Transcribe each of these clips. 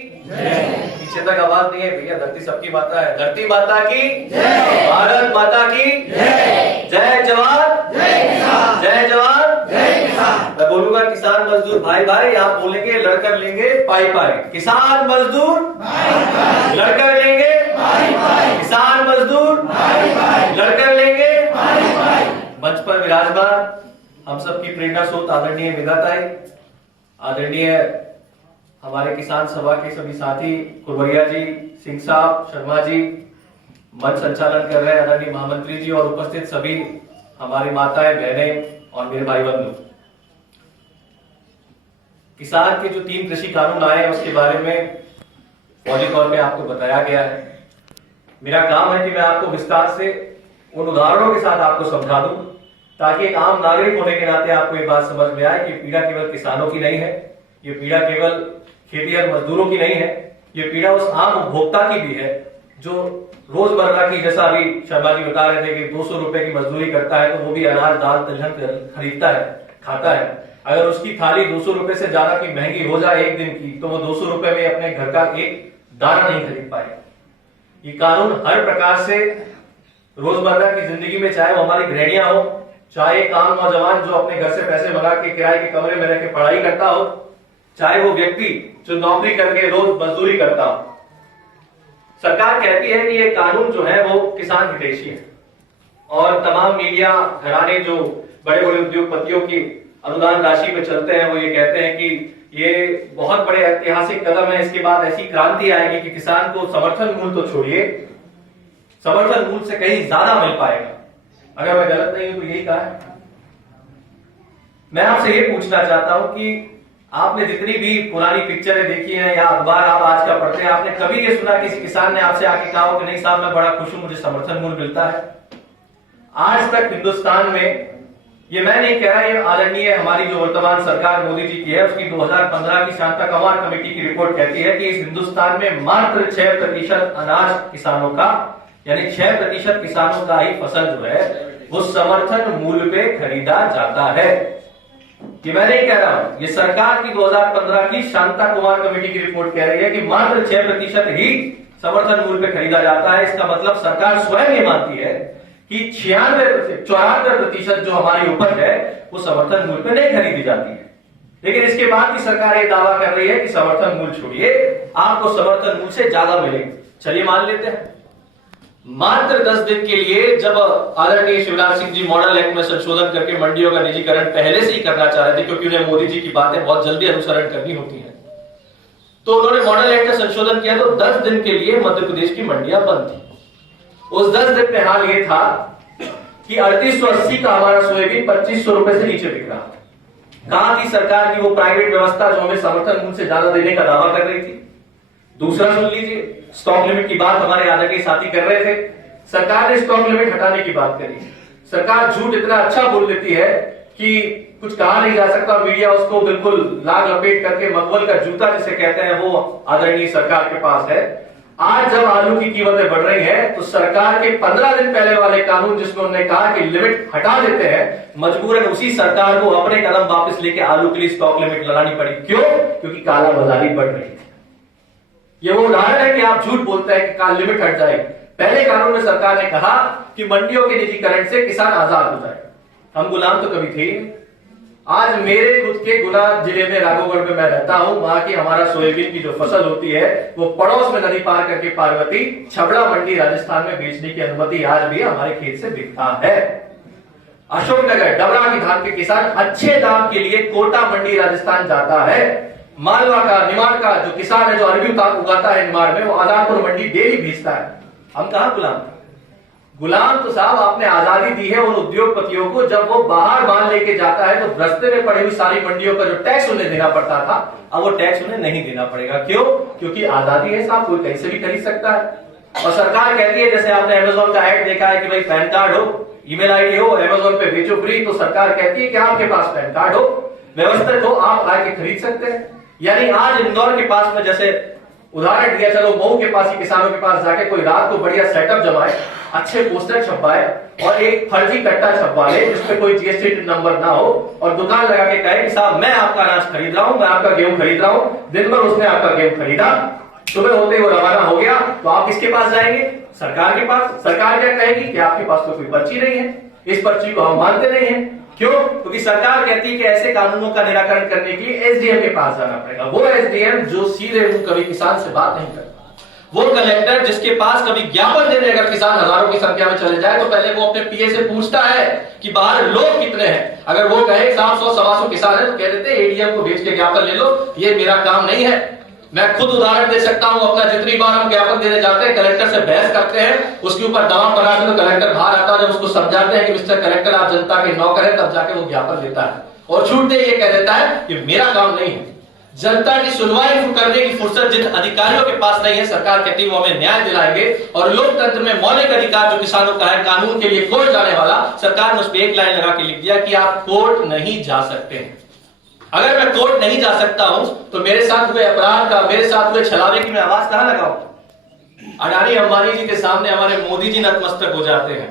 पीछे तक आवाज नहीं है भैया। धरती सबकी माता है। धरती माता की जय। भारत माता की जय। जय जवान जय किसान। जय जवान जय किसान। मैं बोलूंगा किसान मजदूर भाई भाई, आप बोलेंगे लड़कर लेंगे पाई पाई। किसान मजदूर भाई भाई, लड़कर लेंगे पाई पाई। किसान मजदूर भाई भाई, लड़कर लेंगे पाई पाई। मंच पर विराजमान हम सबकी प्रेरणा स्रोत आदरणीय विधाताई, आदरणीय हमारे किसान सभा के सभी साथी कुरवैया जी, सिंह साहब, शर्मा जी, मंच संचालन कर रहे हैं आदरणीय महामंत्री जी और उपस्थित सभी हमारी माताएं, बहनें और मेरे भाई बंधु। किसान के जो 3 कृषि कानून आए हैं उसके बारे में फौरी तौर पे आपको बताया गया है। मेरा काम है कि मैं आपको विस्तार से उन उदाहरणों के साथ आपको समझा दूं ताकि एक आम नागरिक होने के नाते आपको ये बात समझ में आए कि पीड़ा केवल किसानों की नहीं है, ये पीड़ा केवल खेतीहर मजदूरों की नहीं है, ये पीड़ा उस आम उपभोक्ता की भी है जो रोजमर्रा की, जैसा अभी शर्मा जी बता रहे थे कि 200 रुपए की मजदूरी करता है तो वो भी अनाज दाल तिलहन खरीदता है, खाता है। अगर उसकी थाली 200 रुपए से ज्यादा की महंगी हो जाए एक दिन की तो वो 200 रुपए में अपने घर का एक दाना नहीं खरीद पाएगा। ये कानून हर प्रकार से रोजमर्रा की जिंदगी में, चाहे वो हमारी गृहणियां हो, चाहे एक आम नौजवान जो अपने घर से पैसे मंगा के किराए के कमरे में रह के पढ़ाई करता हो, चाहे वो व्यक्ति जो नौकरी करके रोज मजदूरी करता हो, सरकार कहती है कि ये कानून जो है वो किसान हितैषी है। और तमाम मीडिया घराने जो बड़े बड़े उद्योगपतियों की अनुदान राशि पे चलते हैं वो ये कहते हैं कि ये बहुत बड़े ऐतिहासिक कदम है, इसके बाद ऐसी क्रांति आएगी कि किसान को समर्थन मूल्य तो छोड़िए, समर्थन मूल्य से कहीं ज्यादा मिल पाएगा। अगर मैं गलत नहीं हूं तो यही कहा है। मैं आपसे ये पूछना चाहता हूं कि आपने जितनी भी पुरानी पिक्चरें देखी हैं या अखबार आप आज का पढ़ते हैं, आपने कभी ये सुना किसी किसान ने आपसे आके कहा हो कि नहीं साहब मैं बड़ा खुश हूं, मुझे समर्थन मूल्य मिलता है? आज तक हिंदुस्तान में, ये मैं नहीं कह रहा, ये आदरणीय हमारी जो वर्तमान सरकार मोदी जी की है उसकी 2015 की शांता कुमार कमेटी की रिपोर्ट कहती है कि इस हिंदुस्तान में मात्र 6% अनाज किसानों का, यानी 6% किसानों का ही फसल जो है वो समर्थन मूल्य पे खरीदा जाता है। ये मैं नहीं कह रहा हूं, ये सरकार की 2015 की शांता कुमार कमेटी की रिपोर्ट कह रही है कि मात्र 6% ही समर्थन मूल्य पे खरीदा जाता है। इसका मतलब सरकार स्वयं ये मानती है कि 94% जो हमारी उपज है वो समर्थन मूल्य पे नहीं खरीदी जाती है। लेकिन इसके बाद भी सरकार ये दावा कर रही है कि समर्थन मूल्य छोड़िए, आपको समर्थन मूल्य से ज्यादा मिलेगा। चलिए मान लेते हैं, मात्र 10 दिन के लिए जब आदरणीय शिवराज सिंह जी मॉडल एक्ट में संशोधन करके मंडियों का निजीकरण पहले से ही करना चाह रहे थे क्योंकि उन्हें मोदी जी की बातें बहुत जल्दी अनुसरण करनी होती है, तो उन्होंने मॉडल एक्ट का संशोधन किया तो 10 दिन के लिए मध्य प्रदेश की मंडियां बंद थी। उस 10 दिन में हाल ये था कि 3880 का हमारा सोयाबीन 2500 रुपए से नीचे बिक रहा था। कहां थी सरकार की वो प्राइवेट व्यवस्था जो हमें समर्थन मूल्य से ज्यादा देने का दावा कर रही थी? दूसरा सुन लीजिए, स्टॉक लिमिट की बात हमारे आदरणीय साथी कर रहे थे, सरकार ने स्टॉक लिमिट हटाने की बात करी। सरकार झूठ इतना अच्छा बोल देती है कि कुछ कहा नहीं जा सकता, मीडिया उसको बिल्कुल लाग लपेट करके मकबल का जूता जिसे कहते हैं वो आदरणीय सरकार के पास है। आज जब आलू की कीमतें बढ़ रही हैं तो सरकार के 15 दिन पहले वाले कानून जिसमें उन्होंने कहा कि लिमिट हटा देते हैं, मजबूरन उसी सरकार को अपने कदम वापस लेके आलू के लिए स्टॉक लिमिट लगानी पड़ी। क्यों? क्योंकि काला बाजारी बढ़ रही थी। ये वो उदाहरण है कि आप झूठ बोलते हैं कि काल लिमिट हट जाएगी। पहले कानून में सरकार ने कहा कि मंडियों के निजीकरण से किसान आजाद हो जाए। हम गुलाम तो कभी थे ही नहीं। आज मेरे खुद के गुना जिले में राघोगढ़ में मैं रहता हूं, वहां की हमारा सोयाबीन की जो फसल होती है वो पड़ोस में नदी पार करके पार्वती छबड़ा मंडी राजस्थान में बेचने की अनुमति आज भी हमारे खेत से बिकता है। अशोकनगर डबरा की धान के किसान अच्छे दाम के लिए कोटा मंडी राजस्थान जाता है। मालवा का, निमाड़ का जो किसान है जो अरबी उगाता है निमाड़ में, वो आजादपुर मंडी डेली भेजता है। हम कहां गुलाम थे? गुलाम तो साहब आपने आजादी दी है उन उद्योगपतियों को, जब वो बाहर माल लेके जाता है तो रस्ते में पड़ी हुई सारी मंडियों का जो टैक्स उन्हें देना पड़ता था, अब वो टैक्स उन्हें नहीं देना पड़ेगा। क्यों? क्योंकि आजादी है साहब, कोई कहीं से भी खरीद सकता है। और सरकार कहती है, जैसे आपने अमेजोन का ऐड देखा है कि भाई पैन कार्ड हो, ईमेल आईडी हो, अमेजोन पे बेचो फ्री, तो सरकार कहती है कि आपके पास पैन कार्ड हो, व्यवस्थित हो, आप आके खरीद सकते हैं। यानी आज इंदौर के पास में जैसे उदाहरण दिया, चलो मऊ के पास ही किसानों के पास जाके कोई रात को बढ़िया सेटअप जमाए, अच्छे पोस्टर छपवाए और एक फर्जी कट्टा छपवा ले जिसपे कोई जीएसटी नंबर ना हो और दुकान लगा के कहे कि साहब मैं आपका अनाज खरीद रहा हूं, मैं आपका गेहूं खरीद रहा हूं। दिन भर उसने आपका गेहूं खरीदा, सुबह होते ही वो रवाना हो गया, तो आप किसके पास जाएंगे? सरकार के पास। सरकार क्या कहेगी कि आपके पास तो कोई पर्ची नहीं है, इस पर्ची को हम मानते नहीं है। क्यों? क्योंकि सरकार कहती है कि ऐसे कानूनों का निराकरण करने के लिए एसडीएम के पास जाना पड़ेगा। वो एसडीएम जो सीधे कभी किसान से बात नहीं करता, वो कलेक्टर जिसके पास कभी ज्ञापन देने अगर किसान हजारों की संख्या में चले जाए तो पहले वो अपने पीए से पूछता है कि बाहर लोग कितने हैं। अगर वो कहे 700 सवा 100 किसान है तो कह देते एडीएम को भेज के ज्ञापन ले लो, ये मेरा काम नहीं है। मैं खुद उदाहरण दे सकता हूं अपना, जितनी बार हम ज्ञापन देने जाते हैं कलेक्टर से बहस करते हैं, उसके ऊपर दबाव बनाते हैं तो कलेक्टर बाहर आता है, जब उसको समझाते हैं कि मिस्टर कलेक्टर आप जनता के नौकर हैं, तब जाके वो ज्ञापन देता है और छूट दे ये कह देता है कि मेरा काम नहीं है। जनता की सुनवाई करने की फुर्सत जिन अधिकारियों के पास नहीं है, सरकार कहती है वो हमें न्याय दिलाएंगे। और लोकतंत्र में मौलिक अधिकार जो किसानों का है, कानून के लिए कोर्ट जाने वाला, सरकार ने उस पर एक लाइन लगा के लिख दिया कि आप कोर्ट नहीं जा सकते हैं। अगर मैं कोर्ट नहीं जा सकता हूं तो मेरे साथ हुए अपराध का, मेरे साथ हुए छलावे की मैं आवाज कहां लगाऊं? अडानी अंबानी जी के सामने हमारे मोदी जी नतमस्तक हो जाते हैं।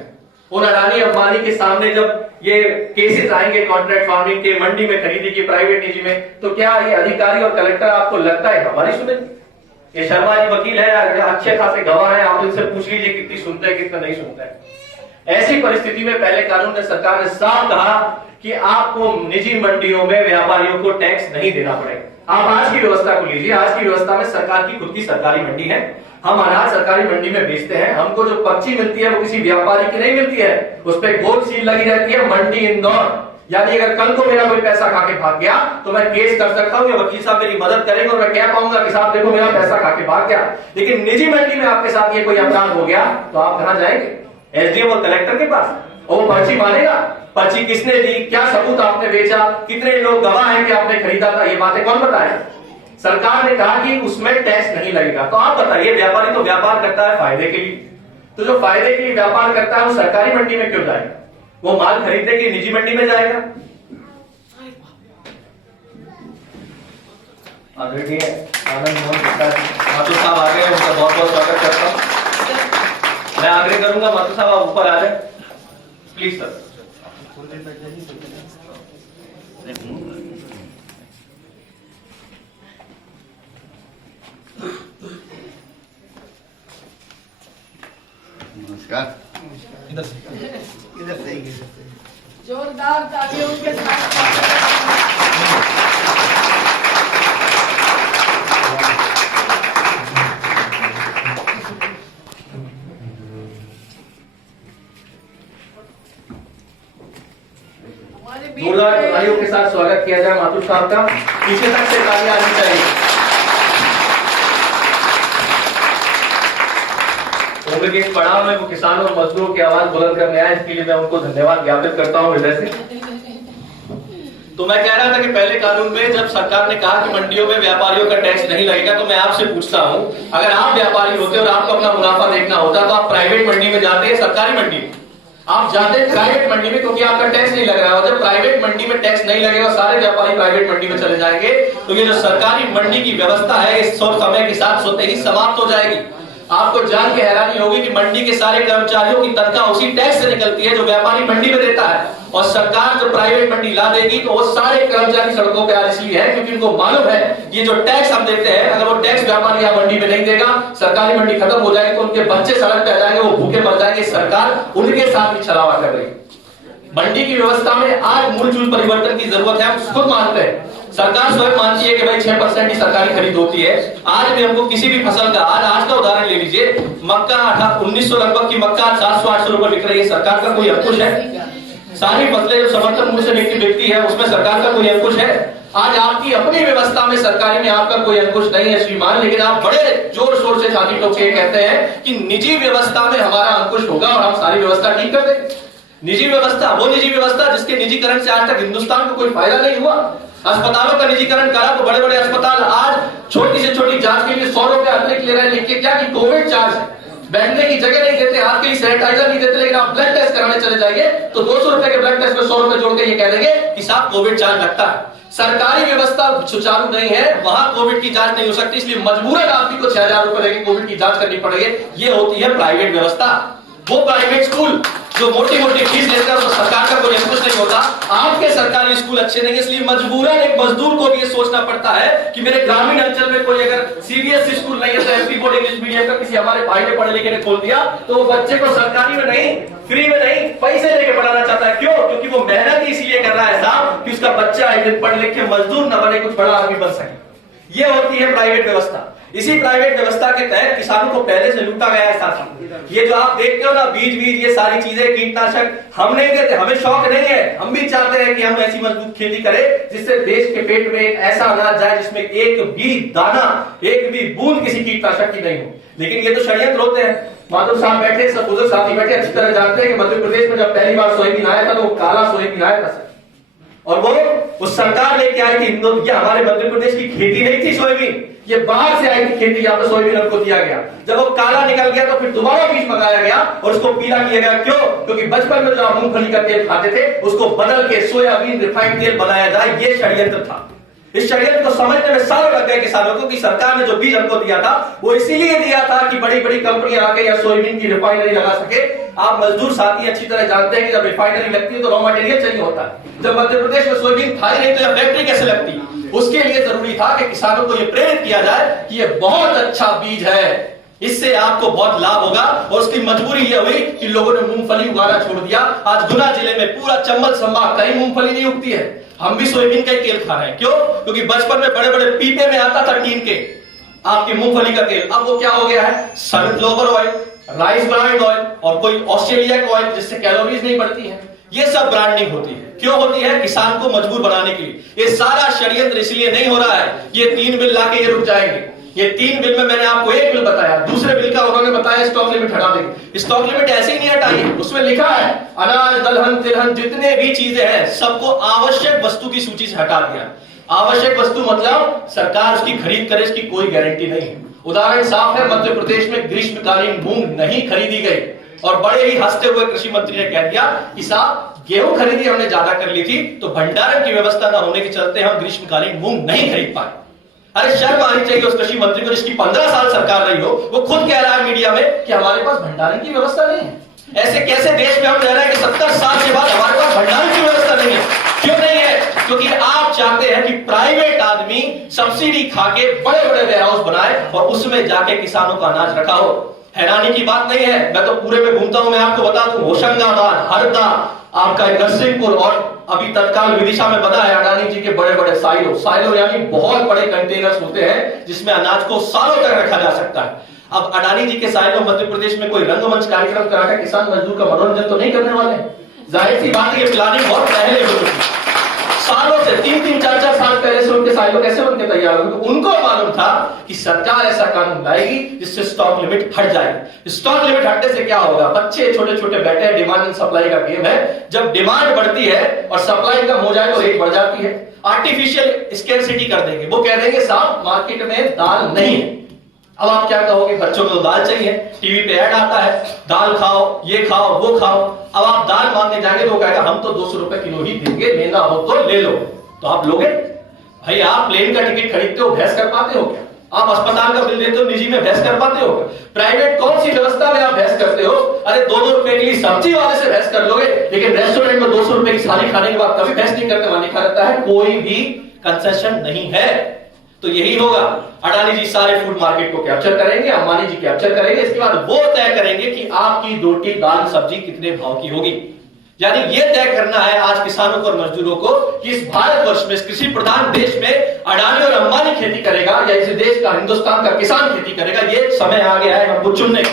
उन अडानी अंबानी के सामने जब ये केसेस आएंगे कॉन्ट्रैक्ट फार्मिंग के, मंडी में खरीदी की, प्राइवेट निजी में, तो क्या ये अधिकारी और कलेक्टर आपको लगता है हमारी सुनेंगे? ये शर्मा जी वकील है, अच्छे खासे गवाह है, आप इनसे पूछ लीजिए कितनी सुनते हैं कितना नहीं सुनते हैं। ऐसी परिस्थिति में पहले कानून ने, सरकार ने साफ कहा कि आपको निजी मंडियों में व्यापारियों को टैक्स नहीं देना पड़ेगा। आप आज की व्यवस्था को लीजिए, आज की व्यवस्था में सरकार की खुद की सरकारी मंडी है, हम अनाज सरकारी मंडी में बेचते हैं, हमको जो पर्ची मिलती है वो किसी व्यापारी की नहीं मिलती है, उस पर गोल सील लगी रहती है मंडी इंदौर। यानी अगर कल को मेरा कोई पैसा खा के भाग गया तो मैं केस कर सकता हूं, या वकील साहब मेरी मदद करेंगे और मैं कह पाऊंगा कि साहब देखो मेरा पैसा खा के भाग गया। लेकिन निजी मंडी में आपके साथ ये कोई अपराध हो गया तो आप कहां जाएंगे? एसडीएम और कलेक्टर के पास। और वो पर्ची मानेगा? पर्ची किसने दी, क्या सबूत आपने बेचा, कितने लोग गवाह हैं कि आपने खरीदा था, ये बातें कौन बताए? सरकार ने कहा कि उसमें टैक्स नहीं लगेगा। तो आप बताइए, व्यापारी तो व्यापार करता है फायदे के लिए, तो जो फायदे के लिए व्यापार करता है वो सरकारी मंडी में क्यों जाएगा? वो माल खरीदने के लिए निजी मंडी में जाएगा। आदरणीय आनंद मोहन माथुर साहब आ गए, उनका बहुत बहुत स्वागत करता हूं। मैं आग्रह करूंगा माथुर साहब आप ऊपर आ जाए प्लीज सर। नमस्कार। इधर से जोरदार तालियों के साथ जोरदार तालियों के साथ स्वागत किया जाए माथुर साहब का। पीछे तक से तालियां आनी चाहिए। उम्र के पड़ाव में वो किसानों और मजदूरों की आवाज बुलंद करने आए, इसके लिए मैं उनको धन्यवाद ज्ञापित करता हूं हृदय से। तो मैं कह रहा था कि पहले कानून में जब सरकार ने कहा कि मंडियों में व्यापारियों का टैक्स नहीं लगेगा, तो मैं आपसे पूछता हूं, अगर आप व्यापारी होते और आपको अपना मुनाफा देखना होता तो आप प्राइवेट मंडी में जाते हैं सरकारी मंडी में? आप जाते हैं प्राइवेट मंडी में, क्योंकि आपका टैक्स नहीं लग रहा है। और जब प्राइवेट मंडी में टैक्स नहीं लगेगा, सारे व्यापारी प्राइवेट मंडी में चले जाएंगे, तो ये जो सरकारी मंडी की व्यवस्था है इस समय के साथ सोते ही समाप्त हो जाएगी। आपको जान के हैरानी होगी कि मंडी के सारे कर्मचारियों की तनख्वाह उसी टैक्स से निकलती है जो व्यापारी मंडी में देता है। और सरकार जो प्राइवेट मंडी ला देगी तो वो सारे कर्मचारी सड़कों पे आज इसलिए है क्योंकि उनको मालूम है ये जो टैक्स हम देते हैं, अगर वो टैक्स व्यापारी या मंडी में नहीं देगा, सरकारी मंडी खत्म हो जाएगी तो उनके बच्चे सड़क पे आ जाएंगे, वो भूखे मर जाएंगे। सरकार उनके साथ भी छलावा कर रही है। मंडी की व्यवस्था में आज मूलचूल परिवर्तन की जरूरत है, हम खुद मानते हैं। सरकार स्वयं मानती है कि भाई 6% की सरकारी खरीद होती है। आज भी हमको किसी भी फसल का, आज का उदाहरण ले लीजिए, मक्का 1900 लगभग की मक्का 700-800 रुपए बिक रही है, सरकार का कोई अंकुश है? सारी फसलें जो समर्थन मूल्य से बिकती है उसमें सरकार का कोई अंकुश है? आज आपकी अपनी व्यवस्था में सरकारी में आपका कोई अंकुश नहीं है श्रीमान, लेकिन आप बड़े जोर शोर से छाती ठोक के कहते हैं कि निजी व्यवस्था में हमारा अंकुश होगा और हम सारी व्यवस्था ठीक कर देंगे। निजी व्यवस्था, वो निजी व्यवस्था जिसके निजीकरण से आज तक हिंदुस्तान को कोई फायदा नहीं हुआ। अस्पतालों का निजीकरण करा तो बड़े बड़े अस्पताल आज छोटी से छोटी जांच के लिए 100 रुपए अतिरिक्त ले रहे हैं, लिख के क्या कि कोविड चार्ज है। बैठने की जगह नहीं देते, हाथ के लिए सैनिटाइजर नहीं देते, लेकिन आप ब्लड टेस्ट कराने चले जाएंगे तो 200 रुपए के ब्लड टेस्ट में 100 रुपए जोड़ के ये कह देंगे कि साहब कोविड चार्ज लगता है। सरकारी व्यवस्था सुचारू नहीं है, वहां कोविड की जांच नहीं हो सकती, इसलिए मजबूरन आदमी को 6,000 रुपए लेके कोविड की जांच करनी पड़ेगी। ये होती है प्राइवेट व्यवस्था। वो प्राइवेट स्कूल जो मोटी मोटी फीस लेकर तो सरकार का कोई अंकुश नहीं होता। आपके सरकारी स्कूल अच्छे नहीं, इसलिए मजबूरन एक मजदूर को भी ये सोचना पड़ता है कि मेरे ग्रामीण अंचल में कोई अगर सीबीएसई स्कूल नहीं है तो एमपी बोर्ड इंग्लिश मीडियम का किसी हमारे भाई ने पढ़े लिखे ने खोल दिया, तो वो बच्चे को सरकारी में नहीं, फ्री में नहीं, पैसे लेके पढ़ाना चाहता है। क्यों? क्योंकि वो मेहनत ही इसलिए कर रहा है साहब कि उसका बच्चा एक दिन पढ़ लिख के मजदूर न बने, कुछ बड़ा आदमी बन सके। ये होती है प्राइवेट व्यवस्था। इसी प्राइवेट व्यवस्था के तहत किसानों को पहले से लूटा गया है साथी। ये जो आप देखते हो ना बीज ये सारी चीजें, कीटनाशक हम नहीं देते, हमें शौक नहीं है। हम भी चाहते हैं कि हम ऐसी मजबूत खेती करें जिससे देश के पेट में एक ऐसा अनाज जाए जिसमें एक भी दाना, एक भी बूंद किसी कीटनाशक की नहीं हो। लेकिन ये तो षड्यंत्र होते हैं। माधव साहब बैठे, सब बुजुर्ग साथी बैठे, अच्छी तरह जानते हैं कि मध्य प्रदेश में जब पहली बार सोयाबीन आया था तो वो काला सोयाबीन आया था और वो सरकार लेके आई थी। ये हमारे मध्य प्रदेश की खेती नहीं थी सोयाबीन, ये बाहर से आई थी खेती। यहाँ पे सोयाबीन हमको दिया गया, जब वो काला निकल गया तो फिर दोबारा बीज मंगाया गया और उसको पीला किया गया। क्यों? क्योंकि बचपन में जो आप मूंगफली का तेल खाते थे उसको बदल के सोयाबीन रिफाइंड तेल बनाया जाए, ये षड्यंत्र था। इस षड्यंत्र को समझने में सालों लग गए किसानों को कि सरकार ने जो बीज हमको दिया था वो इसीलिए दिया था कि बड़ी बड़ी कंपनियां आके या सोयाबीन की रिफाइनरी लगा सके। आप मजदूर साथी अच्छी तरह जानते हैं कि जब रिफाइनरी लगती है तो रॉ मटेरियल चाहिए होता है। जब मध्य प्रदेश में सोयाबीन था ही नहीं तो यह फैक्ट्री कैसे लगती? उसके लिए जरूरी था कि किसानों को यह प्रेरित किया जाए कि यह बहुत अच्छा बीज है, इससे आपको बहुत लाभ होगा। और उसकी मजबूरी यह हुई कि लोगों ने मूंगफली उगाना छोड़ दिया। आज गुना जिले में पूरा चंबल संभाग कहीं मूंगफली नहीं उगती है। हम भी सोयाबीन का तेल खा रहे हैं। क्यों? क्योंकि बचपन में बड़े बड़े पीपे में आता था टीन के आपकी मूंगफली का तेल। अब वो क्या हो गया है? Sunflower oil, rice brand oil और कोई ऑस्ट्रेलिया का ऑयल जिससे कैलोरीज नहीं बढ़ती है। ये सब ब्रांडिंग होती है। क्यों होती है? किसान को मजबूर बनाने के लिए। ये सारा षड्यंत्र इसलिए नहीं हो रहा है। ये 3 बिल लाके ये रुक जाएंगे। ये 3 बिल में मैंने आपको एक बिल बताया, दूसरे बिल का उन्होंने बताया स्टॉक लिमिट हटा देंगे। स्टॉक लिमिट ऐसे ही नहीं हटाई, उसमें लिखा है अनाज दलहन तिलहन जितने भी चीजें हैं सबको आवश्यक वस्तु की सूची से हटा दिया। आवश्यक वस्तु मतलब सरकार उसकी खरीद करे इसकी कोई गारंटी नहीं है। उदाहरण साफ है, मध्य प्रदेश में ग्रीष्मकालीन मूंग नहीं खरीदी गई और बड़े ही हंसते हुए कृषि मंत्री ने कह दिया कि साहब गेहूं खरीदी हमने ज्यादा कर ली थी तो भंडारण की व्यवस्था न होने के चलते हम ग्रीष्मकालीन मूंग नहीं खरीद पाए। अरे शर्म आनी चाहिए उस कृषि मंत्री को जिसकी 15 साल सरकार रही हो। वो खुद कह रहा है मीडिया में कि हमारे पास भंडारण की व्यवस्था नहीं है। ऐसे कैसे देश में हम रह रहे हैं कि 70 साल के बाद हमारे पास भंडारण की व्यवस्था नहीं है? क्यों नहीं है? क्योंकि आप चाहते हैं कि प्राइवेट आदमी सब्सिडी खा के बड़े बड़े वेयर हाउस बनाए और उसमें जाके किसानों का अनाज रखा हो। हैरानी की बात नहीं है, मैं तो पूरे में घूमता हूं। मैं आपको बता दूं, होशंगाबाद, हरदा, आपका नरसिंहपुर और अभी तत्काल विदिशा में बना है अडानी जी के बड़े बड़े साइलो यानी बहुत बड़े कंटेनर्स होते हैं जिसमें अनाज को सालों तक रखा जा सकता है। अब अडानी जी के साइलो मध्य प्रदेश में कोई रंगमंच कार्यक्रम कराकर किसान मजदूर का मनोरंजन तो नहीं करने वाले। जाहिर सी बात है ये प्लानिंग बहुत पहले हो चुकी, सालों से 3-3, 4-4 साल पहले से उनके साइलो कैसे बनके तैयार होंगे। तो उनको मालूम था कि सरकार ऐसा कानून लाएगी जिससे स्टॉक लिमिट हट जाएगी। स्टॉक लिमिट हटने से क्या होगा? बच्चे छोटे छोटे बैठे हैं, डिमांड एंड सप्लाई का गेम है। जब डिमांड बढ़ती है और सप्लाई कम हो जाए तो रेट बढ़ जाती है। आर्टिफिशियल स्कैरसिटी कर देंगे, वो कह देंगे साहब मार्केट में दाल नहीं है। अब आप क्या कहोगे? बच्चों को दाल चाहिए, टीवी पे ऐड आता है दाल खाओ, ये खाओ, वो खाओ। अब आप दाल मांगने जाएंगे तो वो कहेगा हम तो 200 रुपए किलो ही देंगे, लेना हो तो ले लो। तो आप लोगे? भाई आप प्लेन का टिकट खरीदते हो, भैंस कर पाते हो क्या? आप अस्पताल का बिल देते हो, निजी में भैंस कर पाते हो? प्राइवेट कौन सी व्यवस्था में आप भैंस करते हो? अरे 2-2 रुपए के लिए सब्जी वाले से भैंस कर लोगे, लेकिन रेस्टोरेंट में 200 रुपए की थाली खाने के बाद कभी भैंस नहीं करते, वहां लिखा रहता है कोई भी कंसेशन नहीं है। तो यही होगा, अडानी जी सारे फूड मार्केट को कैप्चर करेंगे, अंबानी जी कैप्चर करेंगे। इसके बाद वो तय करेंगे कि आपकी रोटी दाल सब्जी कितने भाव की होगी। यानी ये तय करना है आज किसानों को और मजदूरों को कि इस भारतवर्ष में, इस कृषि प्रधान देश में अडानी और अंबानी खेती करेगा या इस देश का, हिंदुस्तान का किसान खेती करेगा। ये समय आ गया है हमको चुनने।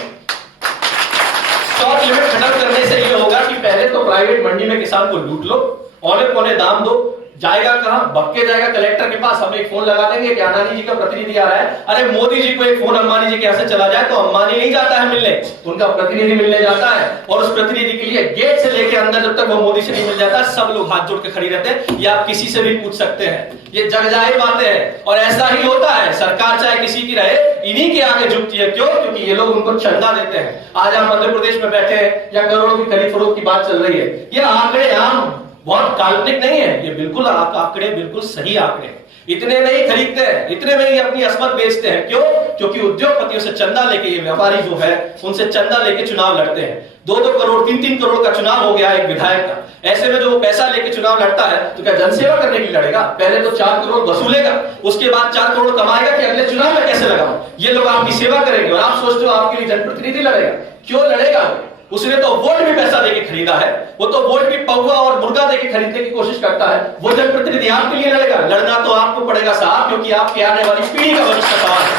स्टॉक लिमिट खत्म करने से ये होगा कि पहले तो प्राइवेट मंडी में किसान को लूट लो, औने पौने दाम दो, जाएगा कहां? बक्के जाएगा कलेक्टर के पास। हम एक फोन लगा देंगे कि अडानी जी का प्रतिनिधि आ रहा है। अरे मोदी जी को एक फोन अंबानी जी के यहां से चला जाए तो अंबानी नहीं जाता है मिलने, उनका प्रतिनिधि मिलने जाता है। और उस प्रतिनिधि के लिए गेट से लेकर अंदर जब तक वो मोदी से नहीं मिल जाता सब लोग हाथ जोड़ के खड़ी रहते हैं। ये आप किसी से भी पूछ सकते हैं, ये जग जाहिर बातें हैं। और ऐसा ही होता है, सरकार चाहे किसी की रहे इन्हीं के आगे झुकती है। क्यों? क्योंकि ये लोग उनको चंदा देते हैं। आज हम मध्य प्रदेश में बैठे हैं या करोड़ों की खरीद फरोख्त की बात चल रही है, ये आंकड़े आम बहुत काल्पनिक नहीं है, ये बिल्कुल आंकड़े बिल्कुल सही आंकड़े हैं। इतने में ही खरीदते हैं, इतने में ही अपनी असमत बेचते हैं। क्यों? क्योंकि उद्योगपतियों से चंदा लेके, ये व्यापारी जो है उनसे चंदा लेके चुनाव लड़ते हैं। 2-2 करोड़ 3-3 करोड़ का चुनाव हो गया एक विधायक का। ऐसे में जो वो पैसा लेके चुनाव लड़ता है तो क्या जनसेवा करने के लिए लड़ेगा? पहले तो 4 करोड़ वसूलेगा, उसके बाद 4 करोड़ कमाएगा कि अगले चुनाव में कैसे लगाऊं। ये लोग आपकी सेवा करेंगे और आप सोचते हो आपके लिए जनप्रतिनिधि लड़ेगा। क्यों लड़ेगा? उसने तो वोट भी पैसा देके खरीदा है, वो तो वोट भी पौवा और मुर्गा देके खरीदने की कोशिश करता है। वो जनप्रतिनिधि आपके लिए लड़ेगा? लड़ना तो आपको पड़ेगा साहब, क्योंकि आपके आने वाली पीढ़ी का भविष्य का सवाल है।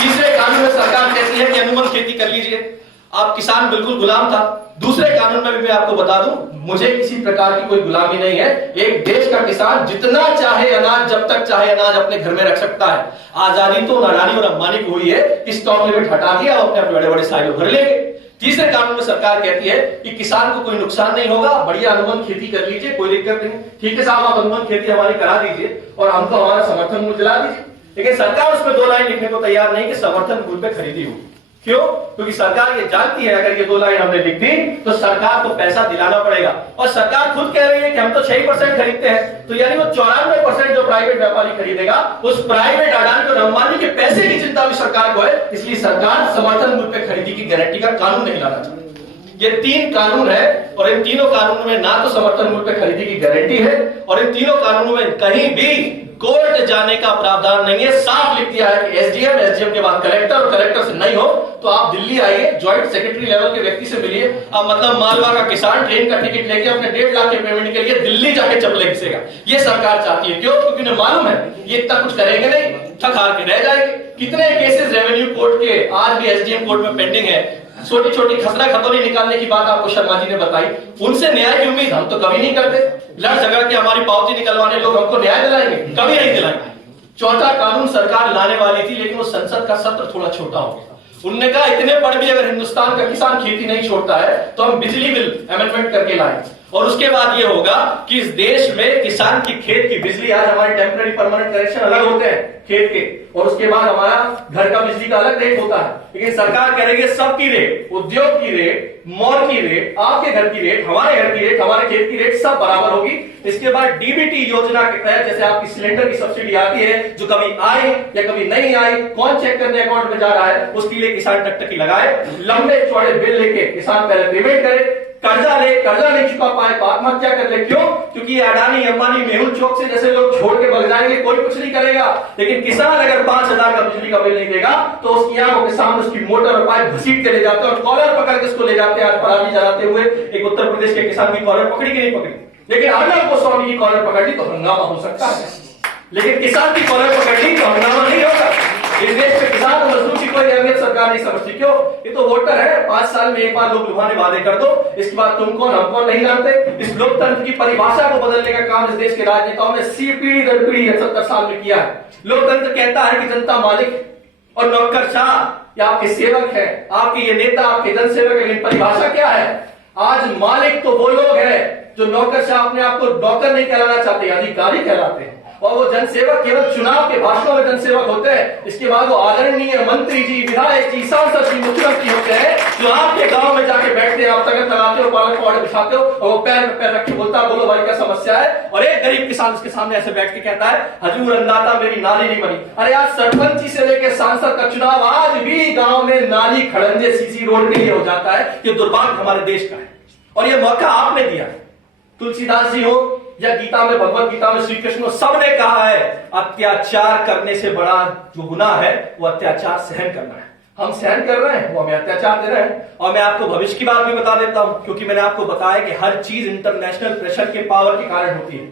तीसरे कानून में सरकार कहती है कि अनुबंध खेती कर लीजिए, आप किसान बिल्कुल गुलाम था। दूसरे कानून में भी मैं आपको बता दूं, मुझे किसी प्रकार की कोई गुलामी नहीं है। एक देश का किसान जितना चाहे अनाज, जब तक चाहे अनाज अपने घर में रख सकता है। आजादी तो अडानी और अंबानी को हुई है, स्टॉक लिमिट हटा दिया, अपने बड़े बड़े साइलो भर लेंगे। तीसरे कानून में सरकार कहती है कि किसान को कोई नुकसान नहीं होगा, बढ़िया अनुबंध खेती कर लीजिए, कोई दिक्कत नहीं। ठीक है साहब, आप अनुबंध खेती हमारी करा दीजिए और हमको हमारा समर्थन मूल्य दिला दीजिए। लेकिन सरकार उसमें 2 लाइन लिखने को तैयार नहीं कि समर्थन मूल्य पे खरीदी होगी। क्यों? क्योंकि सरकार ये जानती है अगर ये 2 लाइन हमने लिख दी तो सरकार को पैसा दिलाना पड़ेगा। और सरकार खुद कह रही है कि हम तो 6% खरीदते हैं, तो यानी वो 94% जो प्राइवेट व्यापारी खरीदेगा, उस प्राइवेट अडानी और अंबानी के पैसे की चिंता भी सरकार को है। इसलिए सरकार समर्थन मूल्य पे खरीदी की गारंटी का कानून नहीं लाना चाहती। ये 3 कानून है और इन तीनों कानूनों में ना तो समर्थन मूल्य पे खरीदी की गारंटी है और इन तीनों कानूनों में कहीं भी कोर्ट जाने का प्रावधान नहीं है। साफ लिख दिया है कि एसडीएम के बाद कलेक्टर और कलेक्टर से नहीं हो तो आप दिल्ली आइए, ज्वाइंट सेक्रेटरी लेवल के व्यक्ति से मिलिए। अब मतलब मालवा का किसान ट्रेन का टिकट लेके अपने 1.5 लाख के पेमेंट के लिए दिल्ली जाके चप्पलें घिसेगा। ये सरकार चाहती है। क्यों? क्योंकि उन्हें मालूम है ये इतना कुछ करेंगे नहीं, थक हार के रह जाएंगे। कितने केसेस रेवेन्यू कोर्ट के आज भी एसडीएम कोर्ट में पेंडिंग है। छोटी छोटी खसरा खतौनी निकालने की बात आपको शर्मा जी ने बताई, उनसे न्याय की उम्मीद हम तो कभी नहीं करते। लड़ झगड़ के हमारी पावती निकलवाने लोग हमको न्याय दिलाएंगे? कभी नहीं दिलाएंगे। चौथा कानून सरकार लाने वाली थी लेकिन वो संसद का सत्र थोड़ा छोटा हो गया। उन्होंने कहा इतने पर भी अगर हिंदुस्तान का किसान खेती नहीं छोड़ता है तो हम बिजली बिल अमेंडमेंट करके लाएंगे और उसके बाद ये होगा कि इस देश में किसान की खेत की बिजली, आज हमारे टेम्पररी परमानेंट कनेक्शन अलग होते हैं खेत के, और उसके बाद हमारा घर का बिजली का अलग रेट होता है। लेकिन सरकार करेगी सबकी रेट, उद्योग की रेट, मॉल की रेट, आपके घर की रेट, हमारे घर की रेट, हमारे खेत की रेट सब बराबर होगी। इसके बाद डीबीटी योजना के तहत जैसे आपकी सिलेंडर की सब्सिडी आती है, जो कभी आई या कभी नहीं आई, कौन चेक करने अकाउंट में जा रहा है, उसके लिए किसान टकटकी लगाए, लंबे चौड़े बिल लेके किसान पहले पेमेंट करे, कर्जा नहीं चुका पाए तो आत्महत्या कर ले। क्यों? क्योंकि अडानी अंबानी मेहुल चौक से जैसे लोग छोड़ के भग जाएंगे, कोई कुछ नहीं करेगा। लेकिन किसान अगर 5,000 का बिजली का बिल नहीं देगा तो उसकी आंखों के सामने उसकी मोटर और पाइप घसीट के ले जाते हैं और कॉलर पकड़ के उसको ले जाते हैं। आज पराली जलाते हुए एक उत्तर प्रदेश के किसान की कॉलर पकड़ी कि नहीं पकड़ी? लेकिन अर्नब गोस्वामी की कॉलर पकड़ ली तो हंगामा हो सकता है, लेकिन किसान की कॉलर पकड़ ली तो हंगामा नहीं होगा। इस देश में किसान और मजदूर की कोई अहमियत सरकार नहीं समझती। क्यों? ये तो वोटर है, 5 साल में एक बार लोग लुभाने वादे कर दो, इसके बाद तुम कौन हम कौन नहीं जानते। इस लोकतंत्र की परिभाषा को बदलने का काम इस देश के राजनेताओं ने पीढ़ी दर पीढ़ी 70 साल में किया है। लोकतंत्र कहता है कि जनता मालिक और नौकरशाह या आपके सेवक है, आपके ये नेता आपके जनसेवक है। लेकिन परिभाषा क्या है? आज मालिक तो वो लोग हैं जो नौकरशाह अपने आप को डॉक्टर नहीं कहलाना चाहते, अधिकारी कहलाते हैं, और वो जनसेवक केवल चुनाव के भाषणों में जनसेवक होते हैं। इसके बाद वो आदरणीय मंत्री जी, विधायक जी, सांसद जी, मुख्यमंत्री होते हैं जो आपके गांव में जाके बैठते हैं, आप तगत लगाते हो, पालक पौड़े बिछाते हो और वो पैर में पैर रख के बोलता है बोलो भाई क्या समस्या है। और एक गरीब किसान उसके सामने ऐसे बैठ के कहता है हजूर अन्नदाता मेरी नाली नहीं बनी। अरे आज सरपंची से लेकर सांसद का चुनाव आज भी गांव में नाली खड़ंजे सीसी रोड के लिए हो जाता है। ये दुर्भाग्य हमारे देश का है और ये मौका आपने दिया है। तुलसीदास जी हो या गीता में, भगवत गीता में श्री कृष्ण, सबने कहा है अत्याचार करने से बड़ा जो गुनाह है वो अत्याचार सहन करना है। हम सहन कर रहे हैं, वो हमें अत्याचार दे रहे हैं। और मैं आपको भविष्य की बात भी बता देता हूं, क्योंकि मैंने आपको बताया कि हर चीज इंटरनेशनल प्रेशर के पावर के कारण होती है।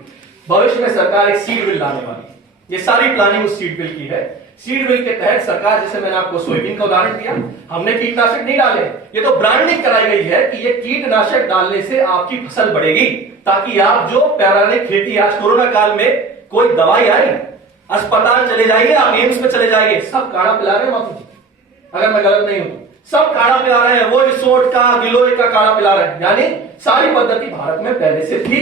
भविष्य में सरकार एक सीड बिल लाने वाली है, ये सारी प्लानिंग उस सीड बिल की है। सीड बिल के तहत सरकार, जैसे मैंने आपको सोयाबीन का उदाहरण दिया, हमने कीटनाशक नहीं डाले, ये तो ब्रांडिंग कराई गई है कि ये कीटनाशक डालने से आपकी फसल बढ़ेगी, ताकि आप जो पौराणिक खेती, आज कोरोना काल में कोई दवाई आई, अस्पताल चले जाइए, आप एम्स में चले जाइए, सब काढ़ा पिला रहे हैं माफी जी, अगर मैं गलत नहीं हूं, सब काढ़ा पिला रहे हैं, वो रिसोर्ट का, गिलोय का काढ़ा पिला रहे हैं। यानी सारी पद्धति भारत में पहले से थी।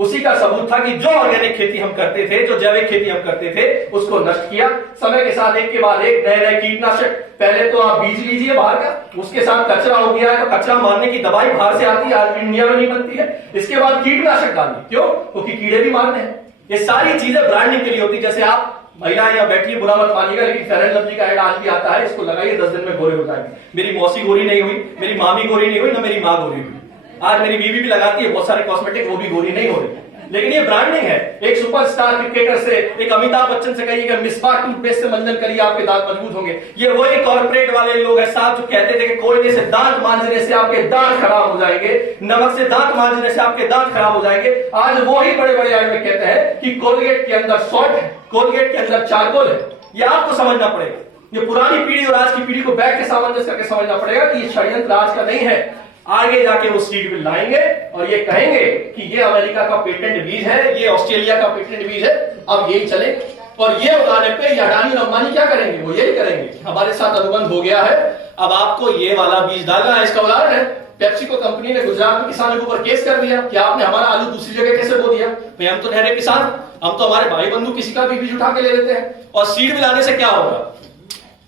उसी का सबूत था कि जो ऑर्गेनिक खेती हम करते थे, जो जैविक खेती हम करते थे, उसको नष्ट किया। समय के साथ एक के बाद एक नए नए कीटनाशक, पहले तो आप बीज लीजिए बाहर का, उसके साथ कचरा हो गया है तो कचरा मारने की दवाई बाहर से आती है, आज भी इंडिया में नहीं बनती है। इसके बाद कीटनाशक डालिए, क्यों? क्योंकि कीड़े भी मारने हैं। ये सारी चीजें ब्रांडिंग के लिए होती है। जैसे आप महिलाएं यहाँ बैठी है, बुरा मत मानिएगा, लेकिन फेयर एंड लवली का ऐड आज भी आता है, इसको लगाइए 10 दिन में गोरे हो जाएंगे। मेरी मौसी गोरी नहीं हुई, मेरी मामी गोरी नहीं हुई, ना मेरी माँ गोरी हुई। आज मेरी बीवी भी लगाती है बहुत सारे कॉस्मेटिक, वो भी गोरी नहीं हो रही। लेकिन ये ब्रांडिंग है। एक सुपरस्टार क्रिकेटर से, एक अमिताभ बच्चन से कहिएगा मिसबाह टूथपेस्ट से मंजन करिए, आपके दांत मजबूत होंगे। ये वही कॉर्पोरेट वाले लोग हैं साहब जो कहते थे कि कोयले से दांत मांजने से आपके दांत खराब हो जाएंगे, नमक से दांत मांजने से आपके दांत खराब हो जाएंगे। आज वही बड़े बड़े ऐड में कहते हैं कि कोलगेट के अंदर सॉल्ट है, कोलगेट के अंदर चारकोल है। ये आपको समझना पड़ेगा। ये पुरानी पीढ़ी और आज की पीढ़ी को बैठ के सामंजस्य करके समझना पड़ेगा कि ये षड्यंत्र आज का नहीं है। आगे जाके वो सीड बिल लाएंगे और ये कहेंगे कि ये अमेरिका का पेटेंट बीज है, ये ऑस्ट्रेलिया का पेटेंट बीज है, अब यही चले। और ये उगाने पे अडानी और अंबानी क्या करेंगे? वो यही करेंगे, हमारे साथ अनुबंध हो गया है, अब आपको ये वाला बीज डालना है। इसका उदाहरण है, पेप्सिको कंपनी ने गुजरात में किसानों के ऊपर केस कर दिया कि आपने हमारा आलू दूसरी जगह कैसे बो दिया। भाई हम तो ठहरे किसान, हम तो हमारे भाई बंधु किसी का भी बीज उठा के ले लेते हैं। और सीड बिल आने से क्या होगा?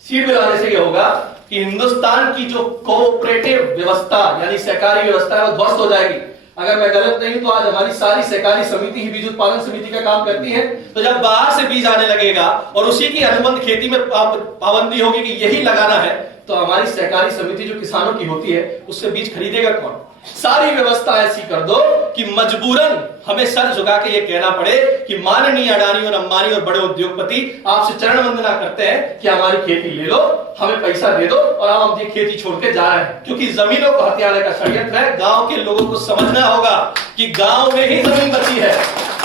सीड बिल आने से क्या होगा कि हिंदुस्तान की जो कोऑपरेटिव व्यवस्था यानी सहकारी व्यवस्था है वो ध्वस्त हो जाएगी। अगर मैं गलत नहीं हूं तो आज हमारी सारी सहकारी समिति ही बीज उत्पादन समिति का काम करती है। तो जब बाहर से बीज आने लगेगा और उसी की अनुबंध खेती में पाबंदी होगी कि यही लगाना है, तो हमारी सहकारी समिति जो किसानों की होती है उससे बीज खरीदेगा कौन? सारी व्यवस्था ऐसी कर दो कि मजबूरन हमें सर झुका के ये कहना पड़े कि माननीय अडानी और अंबानी और बड़े उद्योगपति आपसे चरण वंदना करते हैं कि हमारी खेती ले लो, हमें पैसा दे दो और हम अपनी खेती छोड़ के जा रहे हैं। क्योंकि जमीनों को हथियाने का षड्यंत्र है। गांव के लोगों को समझना होगा कि गांव में ही जमीन बची है।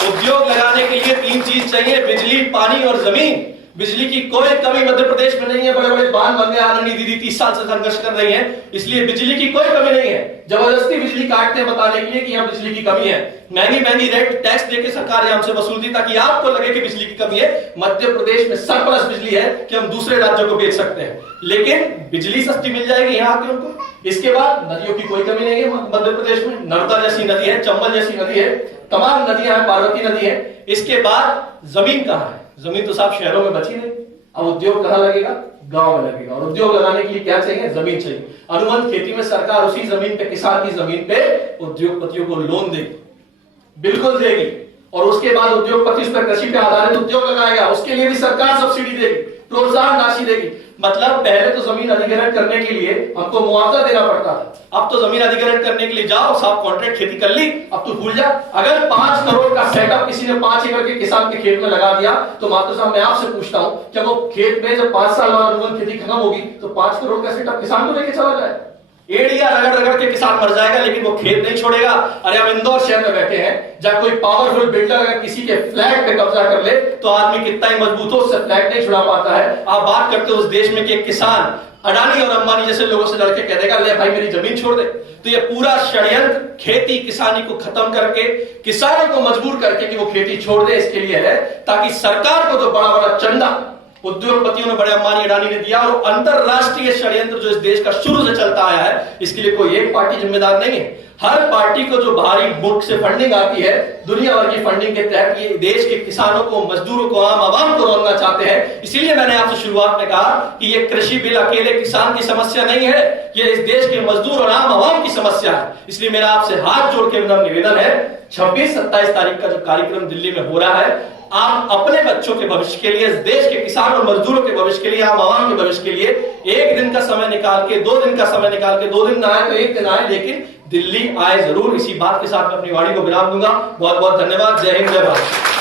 उद्योग लगाने के लिए 3 चीज चाहिए, बिजली, पानी और जमीन। बिजली की कोई कमी मध्य प्रदेश में नहीं है। बड़े बड़े बांध बन गए, आनंदी दीदी 30 साल से संघर्ष कर रही हैं, इसलिए बिजली की कोई कमी नहीं है। जबरदस्ती बिजली काटते हैं बताने के लिए कि यहां बिजली की कमी है। महंगी महंगी रेट टैक्स देके सरकार यहां हमसे वसूलती ताकि आपको लगे कि बिजली की कमी है। मध्य प्रदेश में सरप्लस बिजली है कि हम दूसरे राज्यों को बेच सकते हैं, लेकिन बिजली सस्ती मिल जाएगी यहां आके उनको। इसके बाद नदियों की कोई कमी नहीं है मध्य प्रदेश में। नर्मदा जैसी नदी है, चंबल जैसी नदी है, तमाम नदियां हैं, पार्वती नदी है। इसके बाद जमीन कहां है? जमीन तो साहब शहरों में बची नहीं। अब उद्योग कहां लगेगा? गांव में लगेगा। और उद्योग लगाने के लिए क्या चाहिए? जमीन चाहिए। अनुबंध खेती में सरकार उसी जमीन पे, किसान की जमीन पे उद्योगपतियों को लोन देगी, बिल्कुल देगी। और उसके बाद उद्योगपति उस पर कृषि पे आधारित उद्योग लगाएगा, उसके लिए भी सरकार सब्सिडी देगी, प्रोत्साहन राशि देगी। मतलब पहले तो जमीन अधिग्रहण करने के लिए हमको मुआवजा देना पड़ता था। अब तो जमीन अधिग्रहण करने के लिए जाओ, साहब कॉन्ट्रैक्ट खेती कर ली, अब तो भूल जा। अगर 5 करोड़ का सेटअप किसी ने 5 एकड़ के किसान के खेत में लगा दिया तो मात्र साहब मैं आपसे पूछता हूं, क्या वो खेत में जब 5 साल बाद अनुबंध खेती खत्म होगी तो 5 करोड़ का सेटअप किसान को लेके चला जाए? एड़िया रगड़ रगड़ के किसान मर जाएगा, लेकिन वो खेत नहीं छोड़ेगा। अरे हम इंदौर शहर में बैठे हैं, जहां कोई पावरफुल बिल्डर अगर किसी के फ्लैट पे कब्जा कर ले तो आदमी कितना ही मजबूत हो, उससे फ्लैट नहीं छुड़ा पाता है। आप बात करते हो उस देश में कि एक किसान अडानी और अंबानी जैसे लोगों से लड़के कह देगा ले भाई मेरी जमीन छोड़ दे। तो ये पूरा षड्यंत्र खेती किसानी को खत्म करके, किसानों को मजबूर करके कि वो खेती छोड़ दे, इसके लिए है ताकि सरकार को तो बड़ा बड़ा चंदा उद्योगपतियों ने, बड़े अंबानी अडानी ने दिया। और अंतरराष्ट्रीय षड्यंत्र जो इस देश का शुरू से चलता आया है, इसके लिए कोई एक पार्टी जिम्मेदार नहीं है। हर पार्टी को जो बाहरी मुल्क से फंडिंग आती है, दुनिया भर की फंडिंग के तहत ये देश के किसानों को, मजदूरों को, आम आवाम को रोकना चाहते हैं। इसीलिए मैंने आपसे शुरुआत में कहा कि ये कृषि बिल अकेले किसान की समस्या नहीं है, ये इस देश के मजदूर और आम आवाम की समस्या है। इसलिए मेरा आपसे हाथ जोड़ के विनम्र निवेदन है, 26-27 तारीख का जो कार्यक्रम दिल्ली में हो रहा है, आप अपने बच्चों के भविष्य के लिए, इस देश के किसान और मजदूरों के भविष्य के लिए, आम आवाम के भविष्य के लिए 1 दिन का समय निकाल के, 2 दिन का समय निकाल के, 2 दिन ना आए तो 1 दिन आए, लेकिन दिल्ली आए जरूर। इसी बात के साथ मैं अपनी वाणी को विराम दूंगा। बहुत बहुत धन्यवाद। जय हिंद, जय भारत।